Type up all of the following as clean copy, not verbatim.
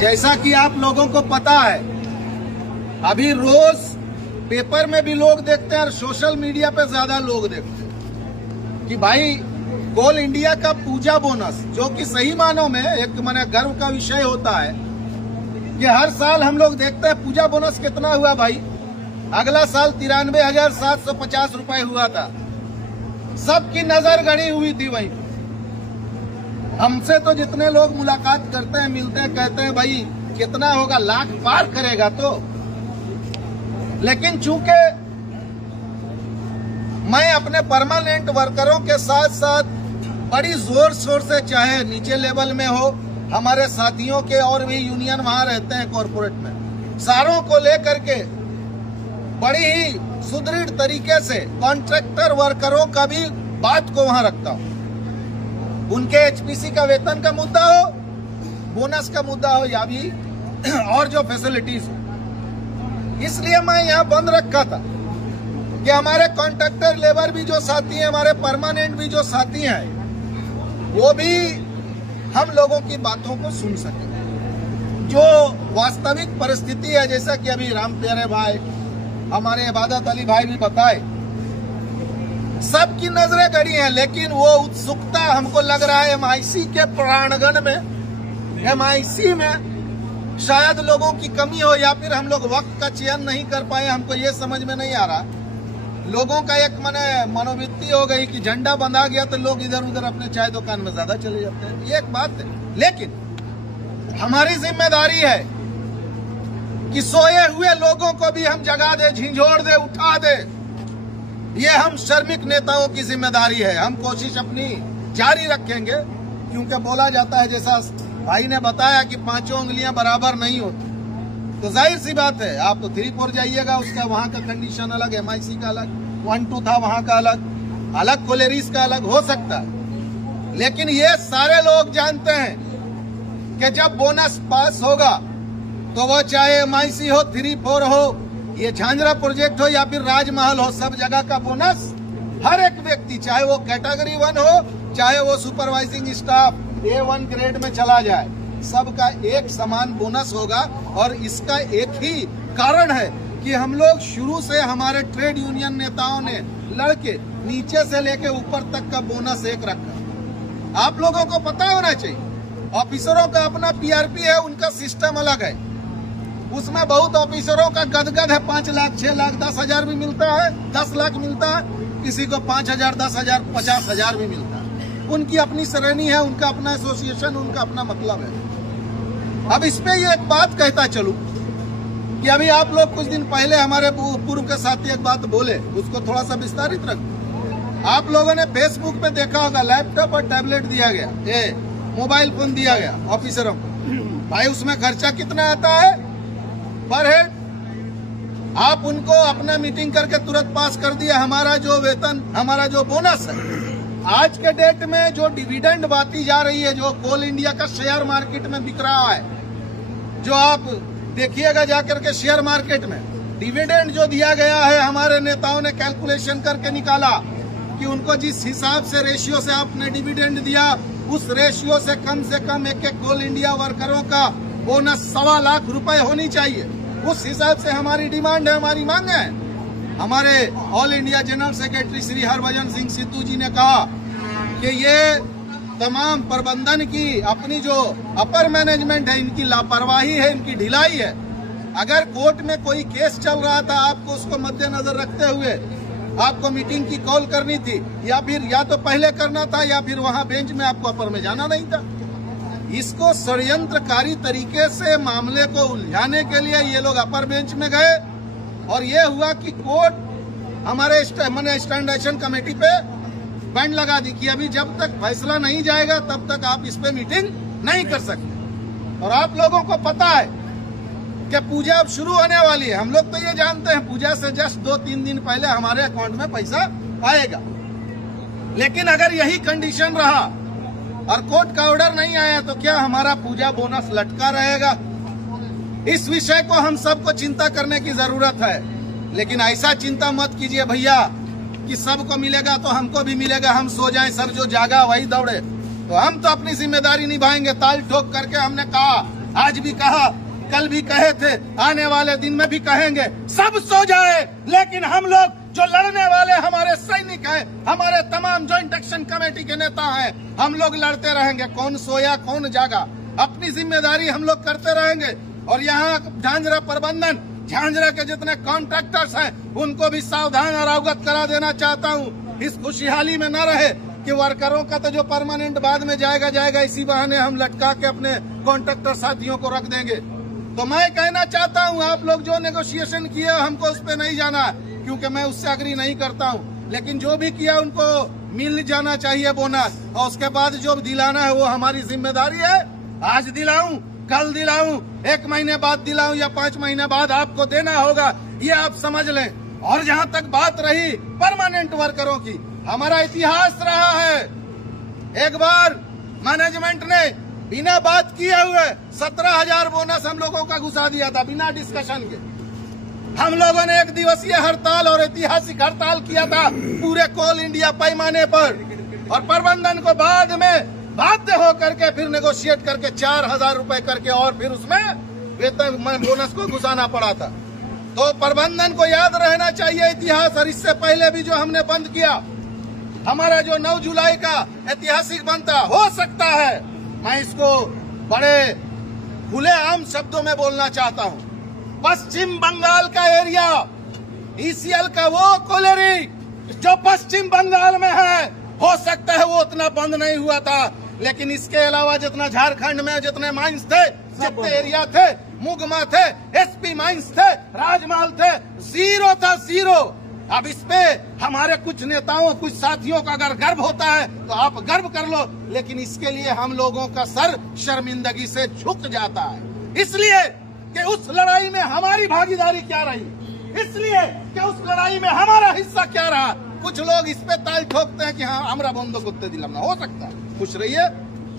जैसा कि आप लोगों को पता है, अभी रोज पेपर में भी लोग देखते हैं और सोशल मीडिया पे ज्यादा लोग देखते हैं कि भाई कोल इंडिया का पूजा बोनस, जो कि सही मानों में एक माने गर्व का विषय होता है कि हर साल हम लोग देखते हैं पूजा बोनस कितना हुआ भाई। अगला साल 93,750 रुपए हुआ था। सबकी नजर गड़ी हुई थी वहीं। हमसे तो जितने लोग मुलाकात करते हैं, मिलते हैं, कहते हैं भाई कितना होगा, लाख पार करेगा तो। लेकिन चूंकि मैं अपने परमानेंट वर्करों के साथ साथ बड़ी जोर शोर से, चाहे नीचे लेवल में हो, हमारे साथियों के और भी यूनियन वहां रहते हैं कॉरपोरेट में, सारों को लेकर के बड़ी ही सुदृढ़ तरीके से कॉन्ट्रैक्टर वर्करों का भी बात को वहां रखता हूं। उनके एचपीसी का वेतन का मुद्दा हो, बोनस का मुद्दा हो, या भी और जो फैसिलिटीज हो। इसलिए मैं यहाँ बंद रखा था कि हमारे कॉन्ट्रैक्टर लेबर भी जो साथी हैं, हमारे परमानेंट भी जो साथी हैं, वो भी हम लोगों की बातों को सुन सके। जो वास्तविक परिस्थिति है, जैसा कि अभी राम प्यारे भाई, हमारे इबादत अली भाई भी बताए, सबकी नजरें गड़ी हैं। लेकिन वो उत्सुकता हमको लग रहा है एमआईसी के प्रांगण में, एमआईसी में शायद लोगों की कमी हो, या फिर हम लोग वक्त का चयन नहीं कर पाए। हमको ये समझ में नहीं आ रहा। लोगों का एक मनोवृत्ति हो गई कि झंडा बंधा गया तो लोग इधर उधर अपने चाय दुकान में ज्यादा चले जाते हैं। ये एक बात है, लेकिन हमारी जिम्मेदारी है कि सोए हुए लोगों को भी हम जगा दे, झिंझोड़ दे, उठा दे। ये हम श्रमिक नेताओं की जिम्मेदारी है। हम कोशिश अपनी जारी रखेंगे, क्योंकि बोला जाता है, जैसा भाई ने बताया, कि पांचों उंगलियां बराबर नहीं होती। तो जाहिर सी बात है, आप तो 3-4 जाइएगा, उसका वहां का कंडीशन अलग, एमआईसी का अलग, 1-2 था वहां का अलग कोलेरिस का अलग हो सकता है। लेकिन ये सारे लोग जानते हैं कि जब बोनस पास होगा तो वो चाहे एमआईसी हो, 3-4 हो, ये झांझरा प्रोजेक्ट हो या फिर राजमहल हो, सब जगह का बोनस हर एक व्यक्ति, चाहे वो कैटेगरी 1 हो, चाहे वो सुपरवाइजिंग स्टाफ A1 ग्रेड में चला जाए, सबका एक समान बोनस होगा। और इसका एक ही कारण है कि हम लोग शुरू से, हमारे ट्रेड यूनियन नेताओं ने लड़के नीचे से लेके ऊपर तक का बोनस एक रखा। आप लोगों को पता होना चाहिए, ऑफिसरों का अपना पीआरपी है, उनका सिस्टम अलग है। उसमें बहुत ऑफिसरों का गदगद है, 5 लाख, 6 लाख, 10,000 भी मिलता है, 10 लाख मिलता है, किसी को 5,000, 10,000, 50,000 भी मिलता है। उनकी अपनी श्रेणी है, उनका अपना एसोसिएशन, उनका अपना मतलब है। अब इस पे ये एक बात कहता चलूं कि अभी आप लोग कुछ दिन पहले हमारे पूर्व के साथी एक बात बोले, उसको थोड़ा सा विस्तारित रख। आप लोगों ने फेसबुक पे देखा होगा, लैपटॉप और टैबलेट दिया गया, मोबाइल फोन दिया गया ऑफिसरों को। भाई उसमें खर्चा कितना आता है पर हेड? आप उनको अपना मीटिंग करके तुरंत पास कर दिया। हमारा जो वेतन, हमारा जो बोनस है, आज के डेट में जो डिविडेंड बांटी जा रही है, जो कोल इंडिया का शेयर मार्केट में बिक रहा है, जो आप देखिएगा जाकर के शेयर मार्केट में डिविडेंड जो दिया गया है, हमारे नेताओं ने कैलकुलेशन करके निकाला कि उनको जिस हिसाब से, रेशियो से आपने डिविडेंड दिया, उस रेशियो से कम एक कोल इंडिया वर्करों का बोनस 1.25 लाख रुपए होनी चाहिए। उस हिसाब से हमारी डिमांड है, हमारी मांग है। हमारे all India general secretary Shri Harbhajan Singh Sidhu ji ने कहा कि ये तमाम प्रबंधन की अपनी जो अपर मैनेजमेंट है, इनकी लापरवाही है, इनकी ढिलाई है। अगर कोर्ट में कोई केस चल रहा था, आपको उसको मद्देनजर रखते हुए आपको मीटिंग की कॉल करनी थी, या फिर या तो पहले करना था, या फिर वहां बेंच में आपको अपर में जाना नहीं था। इसको षड्यंत्रकारी तरीके से मामले को उलझाने के लिए ये लोग अपर बेंच में गए, और ये हुआ कि कोर्ट हमारे स्टैंडर्डाइजेशन कमेटी पे बैंड लगा दी कि अभी जब तक फैसला नहीं जाएगा तब तक आप इस पे मीटिंग नहीं कर सकते। और आप लोगों को पता है कि पूजा अब शुरू होने वाली है। हम लोग तो ये जानते हैं पूजा से जस्ट 2-3 दिन पहले हमारे अकाउंट में पैसा आएगा, लेकिन अगर यही कंडीशन रहा और कोर्ट का ऑर्डर नहीं आया तो क्या हमारा पूजा बोनस लटका रहेगा? इस विषय को हम सबको चिंता करने की जरूरत है। लेकिन ऐसा चिंता मत कीजिए भैया कि सबको मिलेगा तो हमको भी मिलेगा, हम सो जाएं, सब जो जागा वही दौड़े। तो हम तो अपनी जिम्मेदारी निभाएंगे। ताल ठोक करके हमने कहा आज भी कहा, कल भी कहे थे, आने वाले दिन में भी कहेंगे। सब सो जाए, लेकिन हम लोग जो लड़ने वाले हमारे सैनिक हैं, हमारे तमाम ज्वाइंट एक्शन कमेटी के नेता हैं, हम लोग लड़ते रहेंगे। कौन सोया कौन जागा, अपनी जिम्मेदारी हम लोग करते रहेंगे। और यहाँ झांझरा प्रबंधन, झांझरा के जितने कॉन्ट्रैक्टर्स हैं, उनको भी सावधान और अवगत करा देना चाहता हूँ। इस खुशहाली में न रहे कि वर्करों का तो जो परमानेंट बाद में जाएगा, इसी बहाने हम लटका के अपने कॉन्ट्रैक्टर साथियों को रख देंगे। तो मैं कहना चाहता हूँ, आप लोग जो नेगोशिएशन किए हमको उस पर नहीं जाना, क्योंकि मैं उससे अग्री नहीं करता हूँ। लेकिन जो भी किया उनको मिल जाना चाहिए बोनस, और उसके बाद जो दिलाना है वो हमारी जिम्मेदारी है। आज दिलाऊं, कल दिलाऊं, 1 महीने बाद दिलाऊं या 5 महीने बाद आपको देना होगा, ये आप समझ लें। और जहाँ तक बात रही परमानेंट वर्करों की, हमारा इतिहास रहा है, एक बार मैनेजमेंट ने बिना बात किए हुए 17,000 बोनस हम लोगों का घुसा दिया था, बिना डिस्कशन के। हम लोगों ने 1 दिवसीय हड़ताल और ऐतिहासिक हड़ताल किया था पूरे कोल इंडिया पैमाने पर, और प्रबंधन को बाद में बाध्य होकर के फिर नेगोशिएट करके 4,000 रुपए करके और फिर उसमें वेतन बोनस को घुसाना पड़ा था। तो प्रबंधन को याद रहना चाहिए इतिहास। और इससे पहले भी जो हमने बंद किया, हमारा जो 9 जुलाई का ऐतिहासिक बनता हो सकता है, मैं इसको बड़े खुले आम शब्दों में बोलना चाहता हूँ। पश्चिम बंगाल का एरिया, ईसीएल का वो कोलेरी जो पश्चिम बंगाल में है, हो सकता है वो उतना बंद नहीं हुआ था, लेकिन इसके अलावा जितना झारखंड में जितने माइंस थे, जितने एरिया थे, मुगमा थे, एसपी माइंस थे, राजमाल थे, जीरो था, जीरो। अब इस पे हमारे कुछ नेताओं, कुछ साथियों का अगर गर्व होता है तो आप गर्व कर लो, लेकिन इसके लिए हम लोगों का सर शर्मिंदगी से झुक जाता है। इसलिए कि उस लड़ाई में हमारी भागीदारी क्या रही, इसलिए कि उस लड़ाई में हमारा हिस्सा क्या रहा। कुछ लोग इस पे ताल ठोकते हैं कि हाँ हमरा बंदो कुत्ते दिलमना, हो सकता है, खुश रहिए,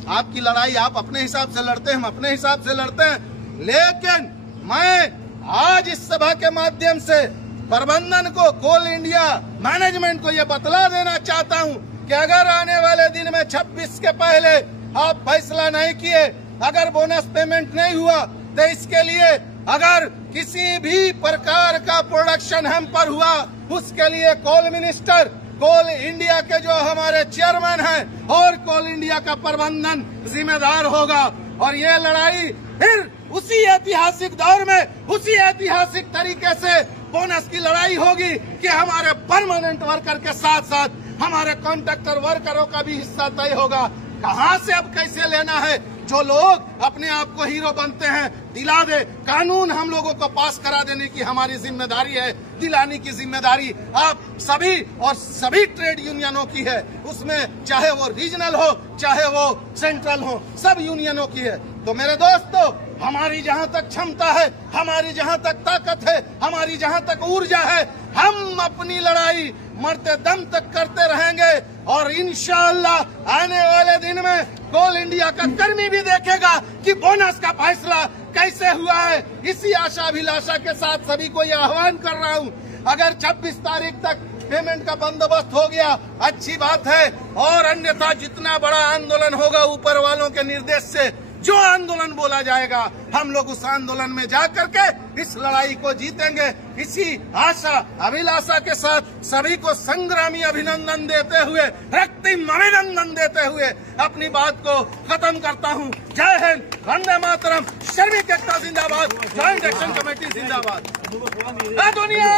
आपकी लड़ाई आप अपने हिसाब से लड़ते हैं, हम अपने हिसाब से लड़ते हैं। लेकिन मैं आज इस सभा के माध्यम से प्रबंधन को, कोल इंडिया मैनेजमेंट को ये बतला देना चाहता हूँ कि अगर आने वाले दिन में 26 के पहले आप फैसला नहीं किए, अगर बोनस पेमेंट नहीं हुआ, तो इसके लिए अगर किसी भी प्रकार का प्रोडक्शन हम पर हुआ, उसके लिए कोल मिनिस्टर, कोल इंडिया के जो हमारे चेयरमैन हैं और कोल इंडिया का प्रबंधन जिम्मेदार होगा। और ये लड़ाई फिर उसी ऐतिहासिक दौर में, उसी ऐतिहासिक तरीके से बोनस की लड़ाई होगी कि हमारे परमानेंट वर्कर के साथ साथ हमारे कॉन्ट्रैक्टर वर्करों का भी हिस्सा तय होगा। कहाँ से अब कैसे लेना है, जो लोग अपने आप को हीरो बनते हैं, दिला दे। कानून हम लोगों को पास करा देने की हमारी जिम्मेदारी है, दिलाने की जिम्मेदारी आप सभी और सभी ट्रेड यूनियनों की है। उसमें चाहे वो रीजनल हो, चाहे वो सेंट्रल हो, सब यूनियनों की है। तो मेरे दोस्तों, हमारी जहाँ तक क्षमता है, हमारी जहाँ तक ताकत है, हमारी जहाँ तक ऊर्जा है, हम अपनी लड़ाई मरते दम तक करते रहेंगे। और इंशाअल्लाह आने वाले दिन में कोल इंडिया का कर्मी भी देखेगा कि बोनस का फैसला कैसे हुआ है। इसी आशा अभिलाषा के साथ सभी को यह आह्वान कर रहा हूँ, अगर 26 तारीख तक पेमेंट का बंदोबस्त हो गया अच्छी बात है, और अन्यथा जितना बड़ा आंदोलन होगा ऊपर वालों के निर्देश से, जो आंदोलन बोला जाएगा, हम लोग उस आंदोलन में जाकर के इस लड़ाई को जीतेंगे। इसी आशा अभिलाषा के साथ सभी को संग्रामी अभिनंदन देते हुए, रक्तिम अभिनंदन देते हुए अपनी बात को खत्म करता हूँ। जय हिंद, वंदे मातरम, श्रमिक एकता जिंदाबाद, ज्वाइंट एक्शन कमेटी जिंदाबाद। दुनिया